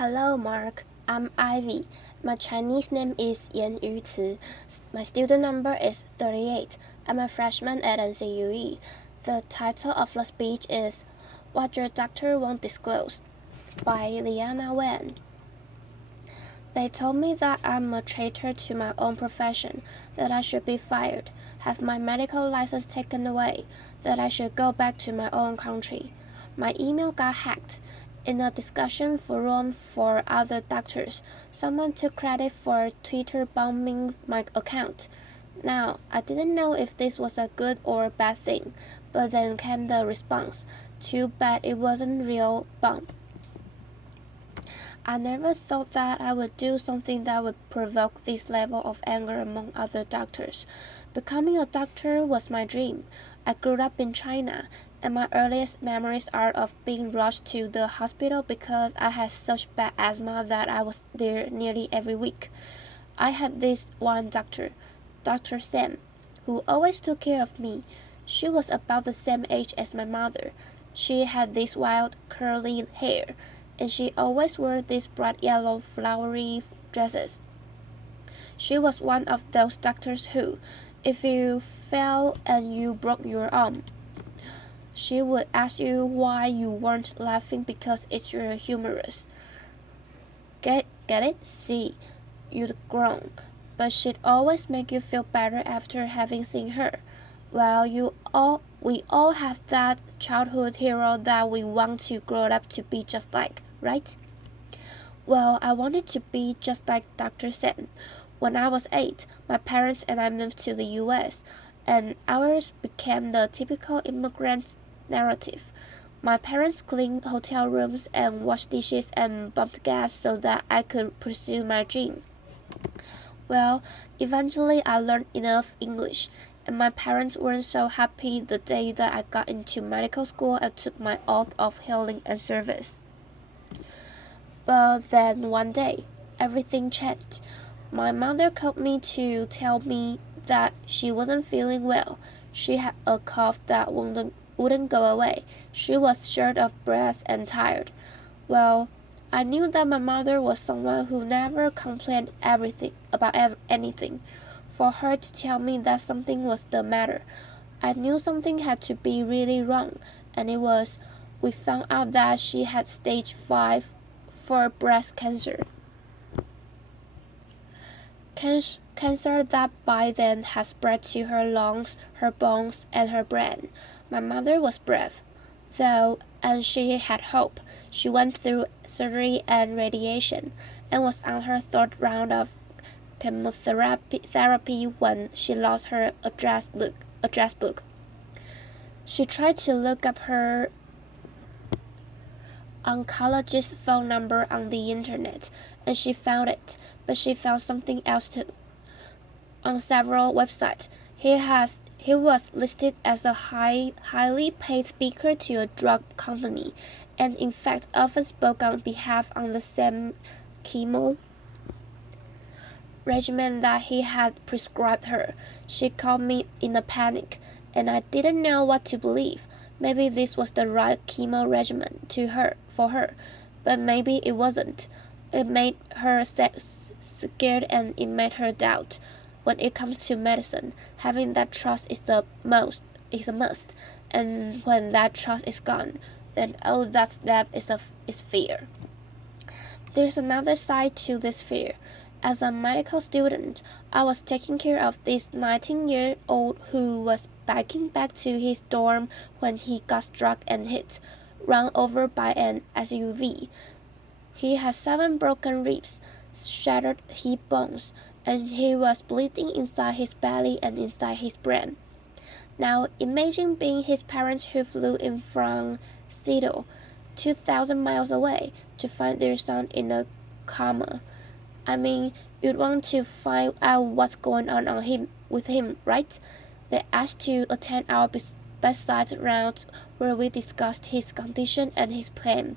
Hello, Mark. I'm Ivy. My Chinese name is Yan Yu. My student number is 38. I'm a freshman at NCUE. The title of the speech is What Your Doctor Won't Disclose by Leana Wen. They told me that I'm a traitor to my own profession, that I should be fired, have my medical license taken away, that I should go back to my own country. My email got hacked. In a discussion forum for other doctors, someone took credit for Twitter bombing my account. Now, I didn't know if this was a good or bad thing, but then came the response. Too bad it wasn't real bomb. I never thought that I would do something that would provoke this level of anger among other doctors. Becoming a doctor was my dream. I grew up in China, and my earliest memories are of being rushed to the hospital because I had such bad asthma that I was there nearly every week. I had this one doctor, Dr. Sam, who always took care of me. She was about the same age as my mother. She had this wild, curly hair, and she always wore these bright yellow flowery dresses. She was one of those doctors who, if you fell and you broke your arm, she would ask you why you weren't laughing because it's your humorous. Get it? See, you'd grown. But she'd always make you feel better after having seen her. Well, we all have that childhood hero that we want to grow up to be just like, right? Well, I wanted to be just like Dr. Sen. When I was 8, my parents and I moved to the US, and ours became the typical immigrant narrative. My parents cleaned hotel rooms and washed dishes and pumped gas so that I could pursue my dream. Well, eventually I learned enough English, and my parents weren't so happy the day that I got into medical school and took my oath of healing and service. But then one day, everything changed. My mother called me to tell me that she wasn't feeling well. She had a cough that wouldn't go away. She was short of breath and tired. Well, I knew that my mother was someone who never complained about anything. For her to tell me that something was the matter, I knew something had to be really wrong, and we found out that she had stage 5 for breast cancer. Cancer that by then had spread to her lungs, her bones, and her brain. My mother was brave, though, and she had hope. She went through surgery and radiation, and was on her third round of chemotherapy when she lost her address book. She tried to look up her oncologist's phone number on the internet, and she found it, but she found something else too. On several websites, he was listed as a highly paid speaker to a drug company, and in fact often spoke on behalf on the same chemo regimen that he had prescribed her. She called me in a panic, and I didn't know what to believe. Maybe this was the right chemo regimen for her, but maybe it wasn't. It made her scared, and it made her doubt. When it comes to medicine, having that trust is a must, and when that trust is gone, then all that's left is fear. There's another side to this fear. As a medical student, I was taking care of this 19-year-old who was biking back to his dorm when he got struck and hit, run over by an SUV. He had 7 broken ribs, shattered hip bones, and he was bleeding inside his belly and inside his brain. Now imagine being his parents who flew in from Seattle, 2,000 miles away, to find their son in a coma. I mean, you'd want to find out what's going on with him, right? They asked to attend our bedside round where we discussed his condition and his plan,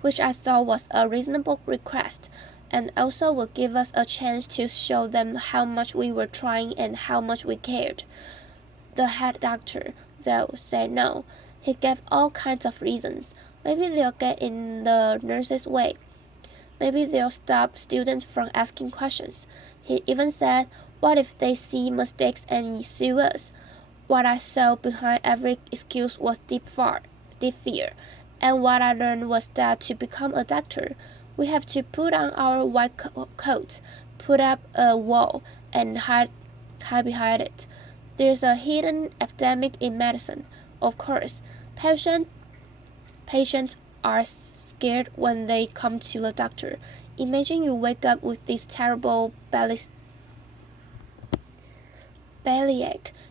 which I thought was a reasonable request, and also would give us a chance to show them how much we were trying and how much we cared. The head doctor, though, said no. He gave all kinds of reasons. Maybe they'll get in the nurse's way. Maybe they'll stop students from asking questions. He even said, what if they see mistakes and sue us? What I saw behind every excuse was deep fear. And what I learned was that to become a doctor, we have to put on our white coats, put up a wall, and hide behind it. There's a hidden epidemic in medicine. Of course, patients are scared when they come to the doctor. Imagine you wake up with this terrible bellyache.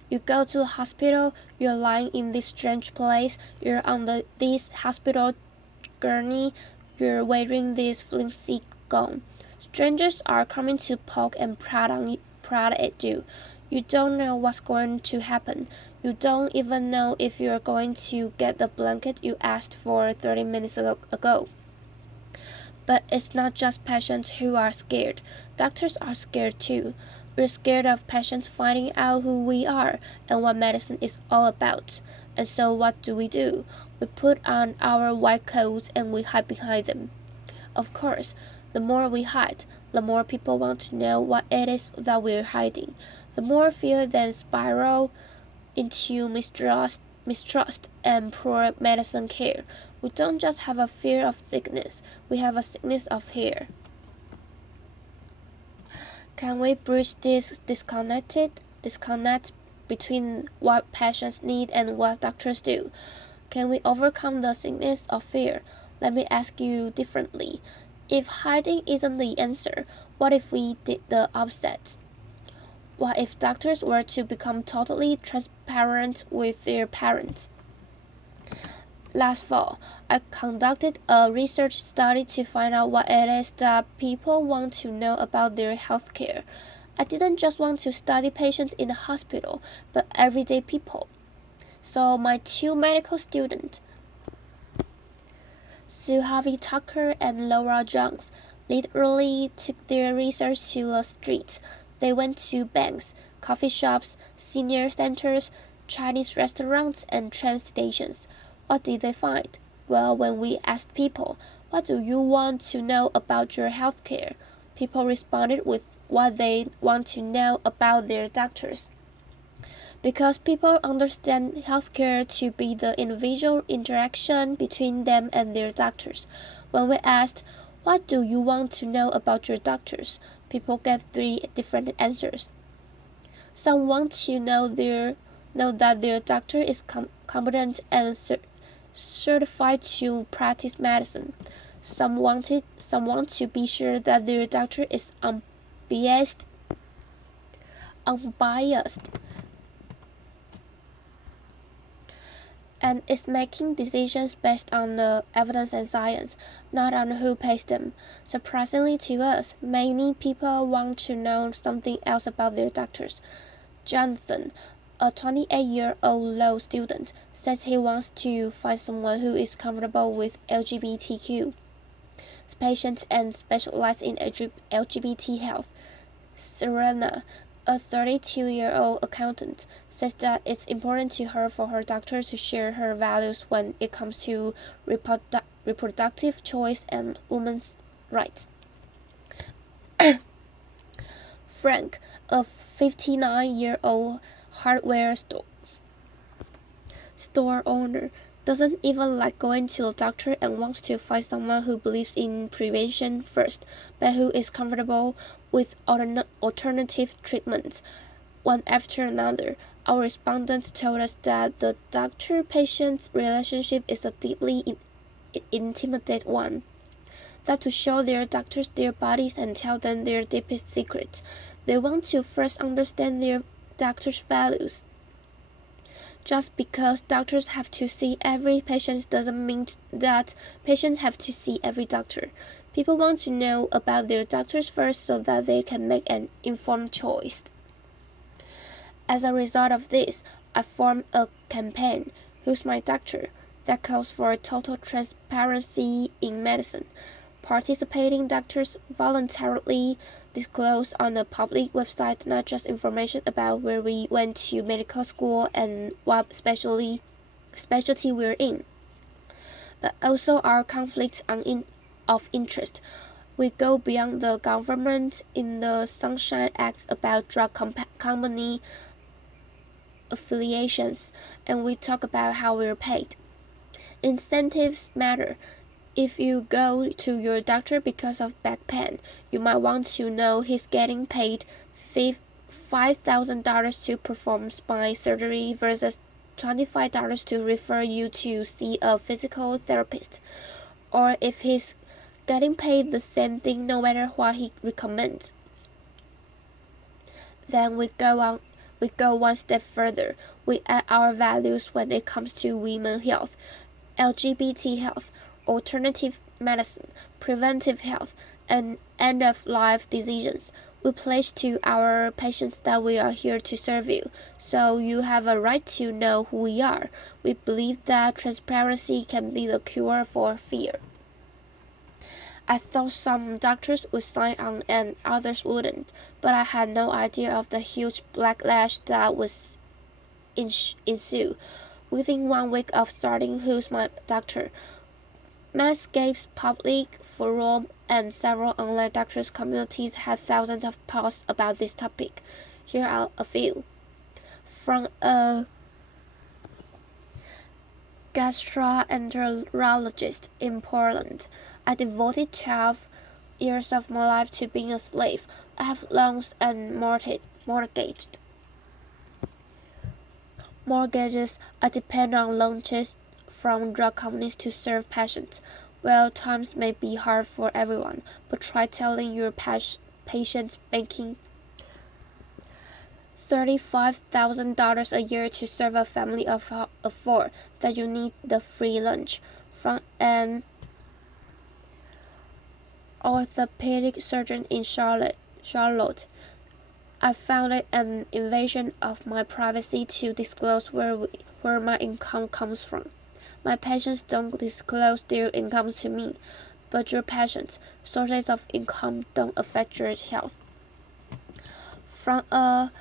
You go to the hospital, you're lying in this strange place, you're on this hospital gurney, you're wearing this flimsy gown. Strangers are coming to poke and prod at you. You don't know what's going to happen. You don't even know if you're going to get the blanket you asked for 30 minutes ago. But it's not just patients who are scared. Doctors are scared too. We're scared of patients finding out who we are and what medicine is all about. And so what do? We put on our white coats and we hide behind them. Of course, the more we hide, the more people want to know what it is that we're hiding. The more fear then spiral into mistrust and poor medicine care. We don't just have a fear of sickness, we have a sickness of fear. Can we bridge this disconnect between what patients need and what doctors do? Can we overcome the sickness of fear? Let me ask you differently. If hiding isn't the answer, what if we did the opposite? What if doctors were to become totally transparent with their parents? Last fall, I conducted a research study to find out what it is that people want to know about their healthcare. I didn't just want to study patients in the hospital, but everyday people. So my two medical students, Sue Harvey Tucker and Laura Jones, literally took their research to the streets. They went to banks, coffee shops, senior centers, Chinese restaurants, and train stations. What did they find? Well, when we asked people, what do you want to know about your healthcare? People responded with what they want to know about their doctors. Because people understand healthcare to be the individual interaction between them and their doctors. When we asked, what do you want to know about your doctors? People gave three different answers. Some want to know that their doctor is competent and certified to practice medicine. Some want to be sure that their doctor is unbiased and is making decisions based on the evidence and science, not on who pays them. Surprisingly to us, many people want to know something else about their doctors. Jonathan, a 28-year-old law student, says he wants to find someone who is comfortable with LGBTQ patients and specializes in LGBT health. Serena, a 32-year-old accountant, says that it's important to her for her doctor to share her values when it comes to reproductive choice and women's rights. Frank, a 59-year-old hardware store owner, doesn't even like going to the doctor and wants to find someone who believes in prevention first, but who is comfortable with alternative treatments. One after another, our respondents told us that the doctor-patient relationship is a deeply intimate one. That to show their doctors their bodies and tell them their deepest secrets, they want to first understand their doctor's values. Just because doctors have to see every patient doesn't mean that patients have to see every doctor. People want to know about their doctors first so that they can make an informed choice. As a result of this, I formed a campaign, Who's My Doctor?, that calls for total transparency in medicine. Participating doctors voluntarily disclose on the public website not just information about where we went to medical school and what specialty we're in, but also our conflicts of interest. We go beyond the government in the Sunshine Act about drug company affiliations, and we talk about how we're paid. Incentives matter. If you go to your doctor because of back pain, you might want to know he's getting paid $5,000 to perform spine surgery versus $25 to refer you to see a physical therapist. Or if he's getting paid the same thing no matter what he recommends. Then we go one step further. We add our values when it comes to women health, LGBT health, alternative medicine, preventive health, and end-of-life decisions. We pledge to our patients that we are here to serve you, so you have a right to know who we are. We believe that transparency can be the cure for fear. I thought some doctors would sign on and others wouldn't, but I had no idea of the huge backlash that would ensue. Within 1 week of starting Who's My Doctor, Manscaped's public forum and several online doctors' communities had thousands of posts about this topic. Here are a few. From a gastroenterologist in Portland, I devoted 12 years of my life to being a slave. I have lungs and mortgaged. Mortgages, I depend on loans from drug companies to serve patients. Well, times may be hard for everyone, but try telling your patients making $35,000 a year to serve a family of 4 that you need the free lunch. From an orthopedic surgeon in Charlotte, I found it an invasion of my privacy to disclose where my income comes from. My patients don't disclose their incomes to me, but your patients' sources of income don't affect your health. From a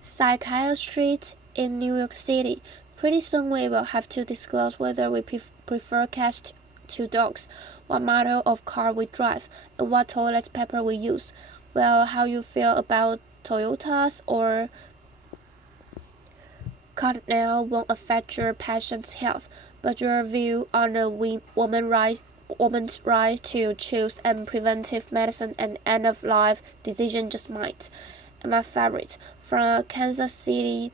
psychiatrist in New York City, pretty soon we will have to disclose whether we prefer cats to dogs, what model of car we drive, and what toilet paper we use. Well, how you feel about Toyotas or Cardinal won't affect your patient's health, but your view on a woman's right to choose and preventive medicine and end-of-life decision just might. And my favorite, from a Kansas City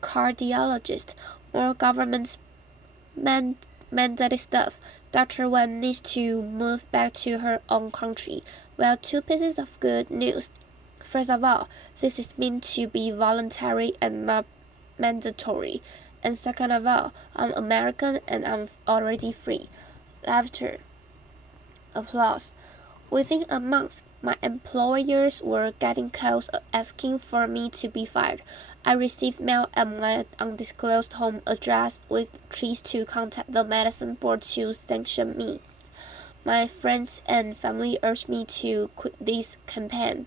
cardiologist, more government mandated stuff. Dr. Wen needs to move back to her own country. Well, 2 pieces of good news. First of all, this is meant to be voluntary and not mandatory. And second of all, I'm American and I'm already free. Laughter. Applause. Within a month, my employers were getting calls asking for me to be fired. I received mail at my undisclosed home address with threats to contact the medicine board to sanction me. My friends and family urged me to quit this campaign.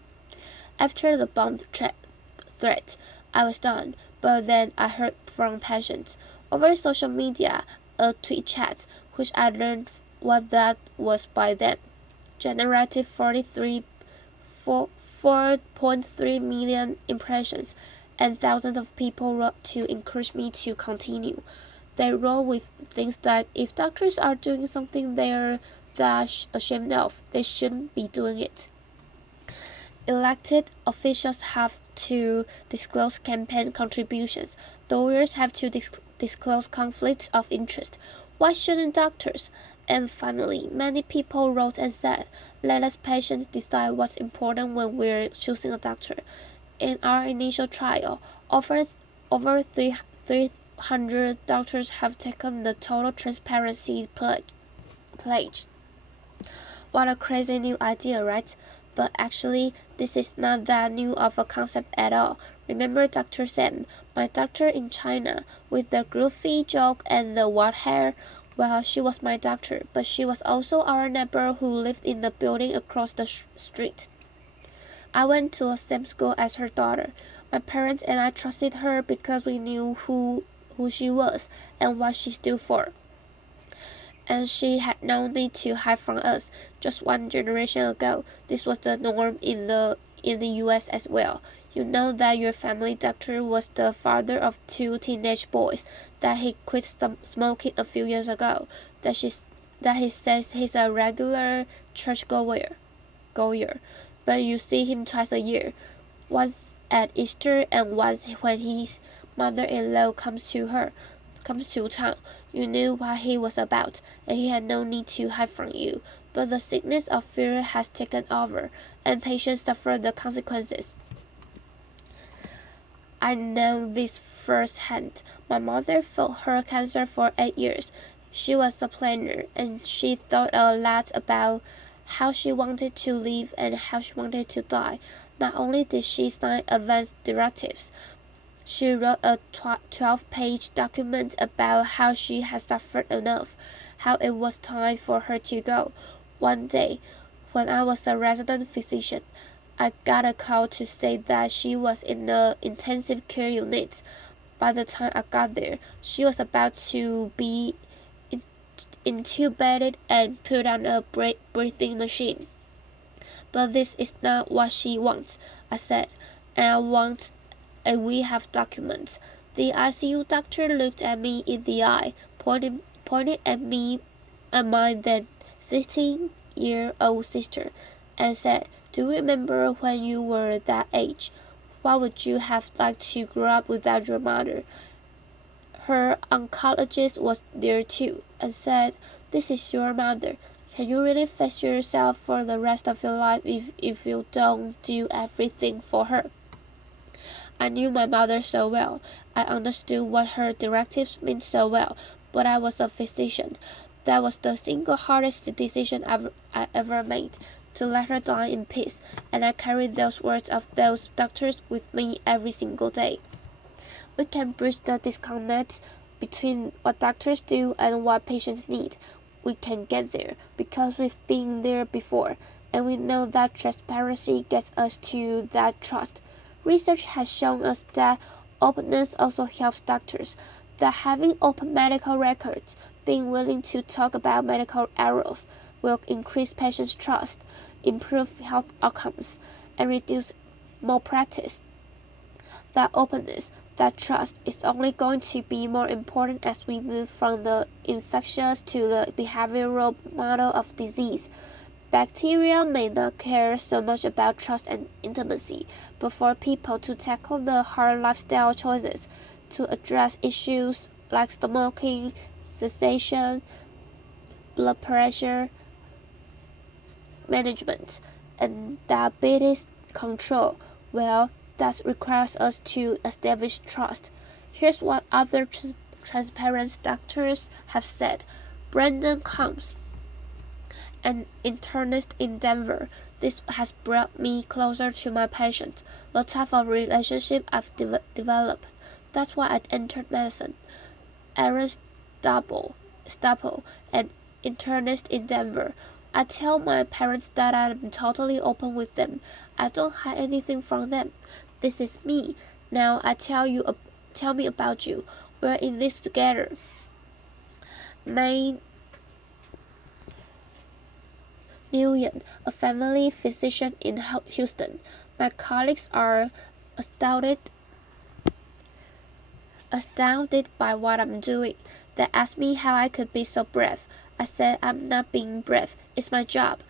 After the bomb threat, I was done, but then I heard from patients over social media, a tweet chat, which I learned what that was by them, generated 4.3 million impressions, and thousands of people wrote to encourage me to continue. They wrote with things like, if doctors are doing something they're that ashamed of, they shouldn't be doing it. Elected officials have to disclose campaign contributions. Lawyers have to disclose conflicts of interest. Why shouldn't doctors? And finally, many people wrote and said, let us patients decide what's important when we're choosing a doctor. In our initial trial, over 300 doctors have taken the total transparency pledge. What a crazy new idea, right? But actually, this is not that new of a concept at all. Remember Dr. Sam, my doctor in China, with the goofy joke and the white hair? Well, she was my doctor, but she was also our neighbor who lived in the building across the street. I went to the same school as her daughter. My parents and I trusted her because we knew who she was and what she stood for. and she had no need to hide from us. Just one generation ago, this was the norm in the US as well. You know that your family doctor was the father of two teenage boys, that he quit smoking a few years ago, that he says he's a regular church goer, but you see him twice a year, once at Easter and once when his mother-in-law comes to town. You knew what he was about, and he had no need to hide from you. But the sickness of fear has taken over, and patients suffer the consequences. I know this firsthand. My mother fought her cancer for 8 years. She was a planner, and she thought a lot about how she wanted to live and how she wanted to die. Not only did she sign advance directives, she wrote a 12-page document about how she had suffered enough, how it was time for her to go. One day, when I was a resident physician, I got a call to say that she was in the intensive care unit. By the time I got there, she was about to be intubated and put on a breathing machine. But this is not what she wants, I said, and we have documents. The ICU doctor looked at me in the eye, pointed at me and my then 16-year-old sister, and said, "Do you remember when you were that age? What would you have liked to grow up without your mother?" Her oncologist was there too, and said, "This is your mother. Can you really face yourself for the rest of your life if you don't do everything for her?" I knew my mother so well. I understood what her directives meant so well, but I was a physician. That was the single hardest decision I ever made, to let her die in peace, and I carried those words of those doctors with me every single day. We can bridge the disconnect between what doctors do and what patients need. We can get there because we've been there before, and we know that transparency gets us to that trust. Research has shown us that openness also helps doctors, that having open medical records, being willing to talk about medical errors, will increase patients' trust, improve health outcomes, and reduce malpractice. That openness, that trust, is only going to be more important as we move from the infectious to the behavioral model of disease. Bacteria may not care so much about trust and intimacy, but for people to tackle the hard lifestyle choices, to address issues like smoking cessation, blood pressure management, and diabetes control, well, that requires us to establish trust. Here's what other transparent doctors have said. Brandon Combs, an internist in Denver. This has brought me closer to my patients, the type of relationship I've developed. That's why I entered medicine. Aaron Staple, an internist in Denver. I tell my parents that I'm totally open with them. I don't hide anything from them. This is me. Now tell me about you. We're in this together. May Nguyen, a family physician in Houston. My colleagues are astounded by what I'm doing. They asked me how I could be so brave. I said I'm not being brave. It's my job.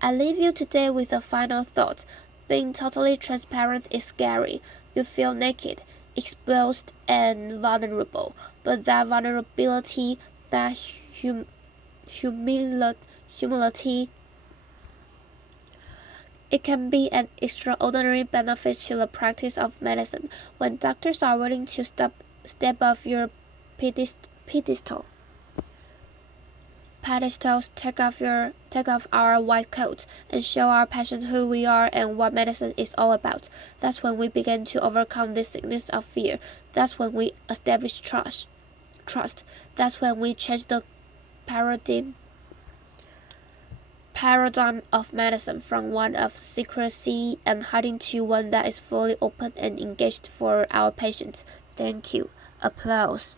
I leave you today with a final thought. Being totally transparent is scary. You feel naked, exposed, and vulnerable. But that vulnerability, that humility, it can be an extraordinary benefit to the practice of medicine when doctors are willing to step off your pedestals, take off our white coats, and show our patients who we are and what medicine is all about. That's when we begin to overcome this sickness of fear. That's when we establish trust. That's when we change the paradigm of medicine from one of secrecy and hiding to one that is fully open and engaged for our patients. Thank you. Applause.